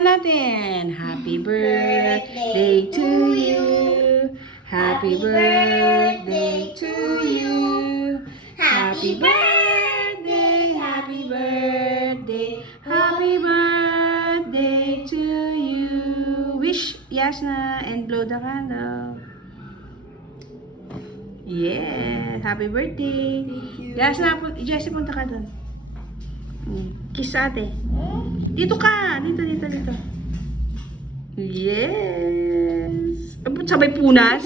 Natin. Happy birthday to you. Happy birthday to you. Happy birthday, happy birthday, happy birthday to you. Wish Yasna and blow the candle. Yes, happy birthday. Yasna, Jessie, punta ka doon. Kiss ate. Dito ka. Dito. Yes. Sabay punas.